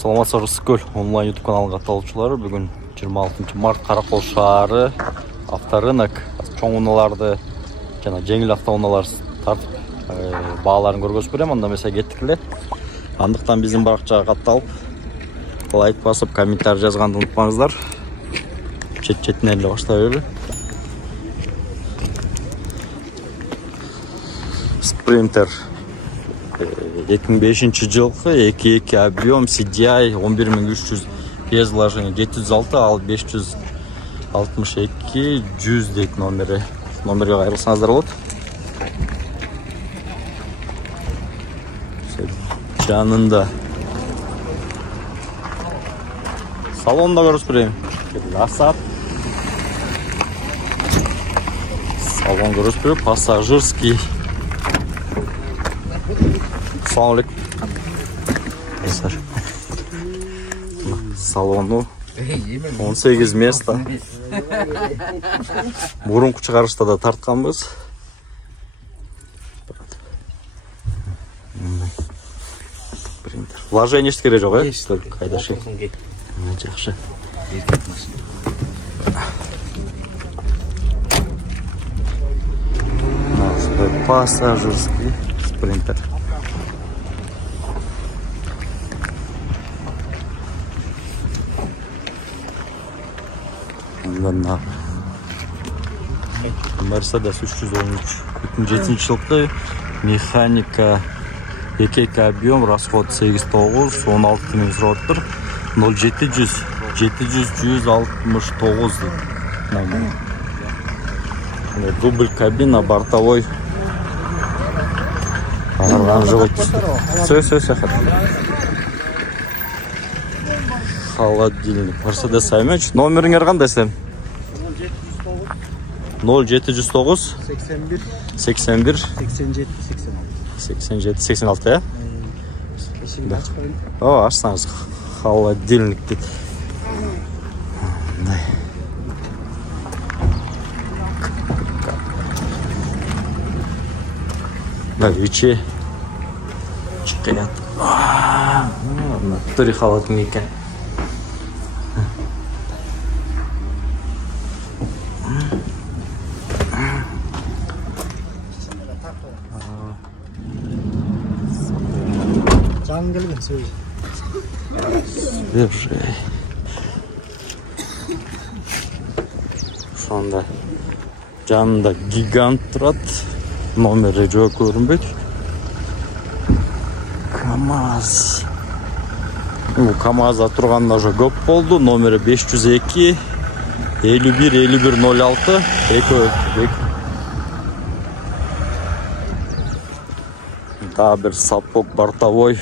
Саламатсыздар, Рыскөл онлайн YouTube каналының қатысушылары. Бүгін 26 март Қарақол шаһары авторынок чоң унааларды жана жеңил автоунаалар тартып бааларын көргөзүп берем. Анда эмесе кеттик эле. Андыктан биздин баракчага катталып лайк басып комментарий жазганды унутпаңыздар. Чет-четинен эле баштайлы. Sprinter 2005 жылкы 2.2 объем CDI 11300 без вложения 706 ал 562 100 дейт номери. Номерге кайрылсаңыздар болот. Жанында салонда көрүп берейин. Асап. Салон көрүп берип, пассажирский. Салон. Салону 18 место. Мурунку чыгарышта да тартканбыз. Вложение эч керек жок, кайдаши. Жакшы. Пассажирский спринтер. Mercedes 313 2007 жылкы механика 2.2 объем, расход 8.9 16 миң сураттыр 0700 169 дубль кабина, бортовой арган жок. Все. Холодильник. Mercedes Аймеч. Номериңер кандай сен? 0709 81 87 86 я? О, açsаңыз. Холодильник дейді. Да, içi çıkıyor. Naturi холодильник екен. Свежий. Sonda жанында гигант турат. Номери жок көрүнбөйт. КамАЗ. КамАЗда турганда уже көп болду. Номери 502 51 06 Да, bir сапог бортовой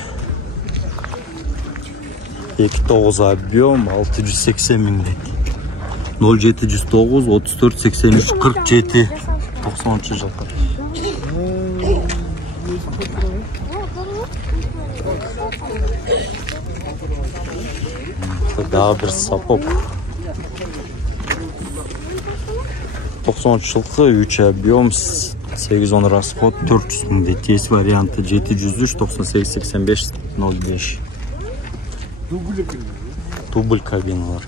2.9 объем 680 миң дейт. 0709 34 83 47 90 жылкы. Да, bir сапог 90 жылкы 3 объем 810 расход 400 миң дейт. Есть варианты 703 98 85 05. Дубль кабиналар.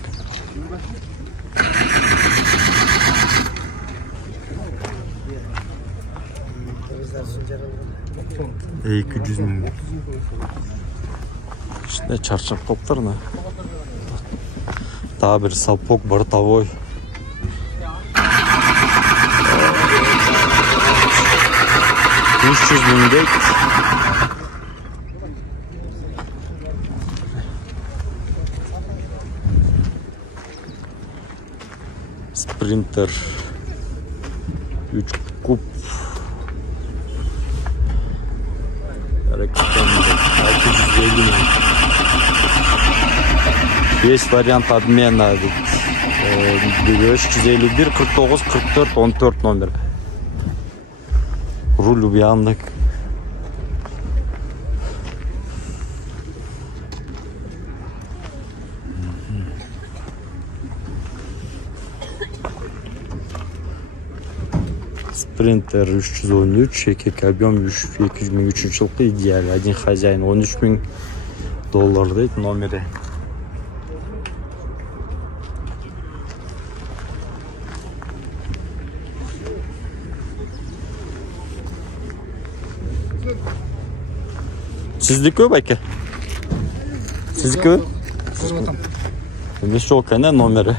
Эки 100 миң. İşte çarşaf toplarına. Daha bir сапог бортовой. $300 миң дейт. Sprinter 3 куб. Есть вариант обмена. 351 49 44 14 номер. Руль уянdık. Sprinter 313, 2 объем 2003 жылкы идеаль. Один хозяин 13 миң доллар дейді номері. Сіздікі байке? Сіздікі? Неше ол кәне номері?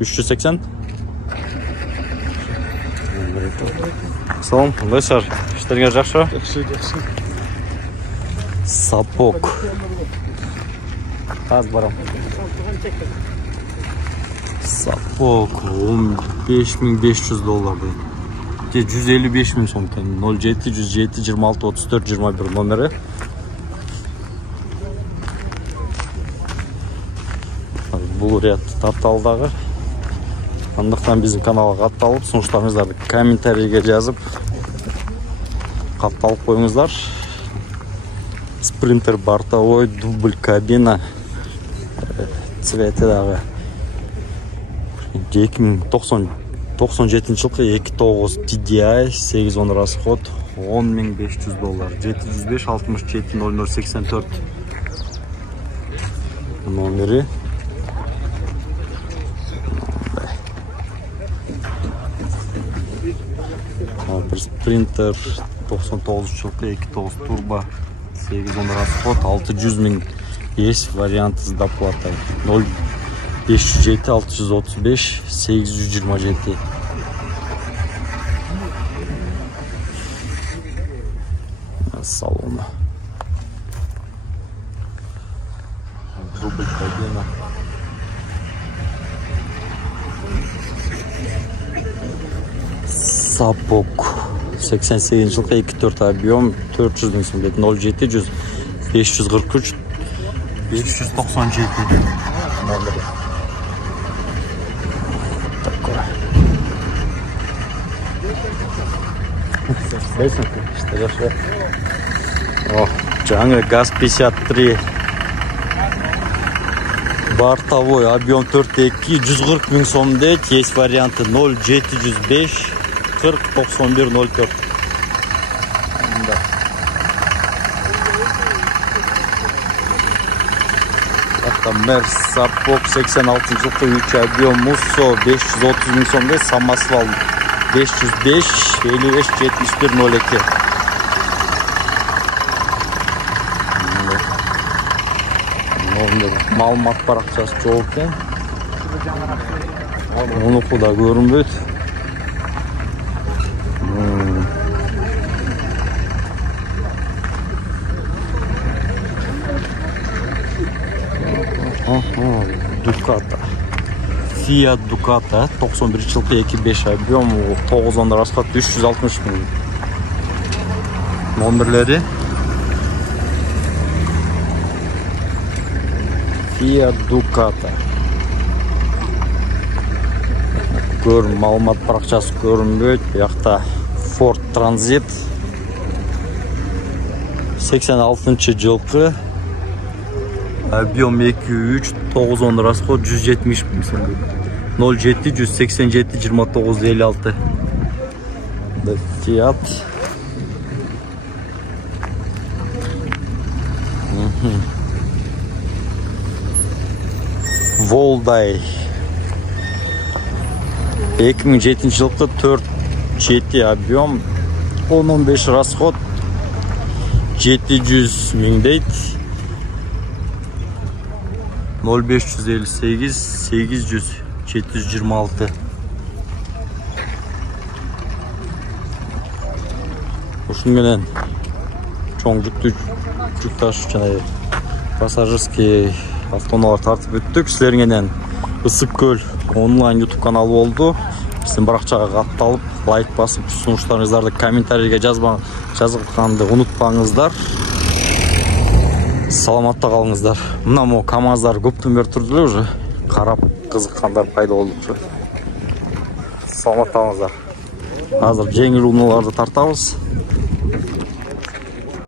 380? Салам, қандай шар? Іштерге жақшы? Жақсы. Сапок. Аз барам. Сапок 15.500 доллар дейді. 155.000 сом екен. 07 107 26 34 21 номері. Бұл ряд тапталдағы. Андықтан біздің каналға қатталып, сұныштарыңыздарды комментарийге жазып қатталып қойыңыздар. Спринтер бортовой дубль кабина цветі дағы 2097 жылқы 2.9 TDI 810 расход 10.500 доллар 705 67 0084 номері. Bir спринтер 99 жылқы 2.9 турбо 810 расход 600.000 есть варианты с доплатой 0507 635 827 салона. Дубль кабина. Сапок 88 жылқы 2.4 объем 400.000 сом дейді 07 543 597 номері. Жаңа ГАЗ-53 бортовой объем 4.2 140.000 сом дейді. Есть варианты 0705 40 91 04. Мерс Сапок 86 жылқы 3 объем Муссо 530.000 сом дейді. Самосвал 505 55 71 02. Малымат парақшасы жоқ екен. Оны құда көрінбейді. Дуката. Fiat Ducato 91 жылқы 2.5 объем 910 расход 360.000 номерлері. Fiat Ducato. Малымат парақшасы көрінбейді. Яқта Ford Transit 86 жылқы объем 2.3 910 расход 170.000 сом. 07 187 29 56. Fiat. Волдай 2007 жылқы 4.7 объем 10-15 расход 700.000 дейді. 0558 800 726. Ушуменен чоң жүк ташуу жана пассажирский автоунаалар тартып өттүк. Силерден Ысык-Көл онлайн YouTube каналы болду. Биздин баракчага катталып, лайк басып, сунуштарыңыздарды комментарийге жазганды унутпаңыздар. Саламатта калыңыздар. Мына мо КамАЗдар көптөн бери турду уже. Карап кызыккандар пайда болду. Саламатта калыңыздар. Азыр жеңил унааларды тартабыз.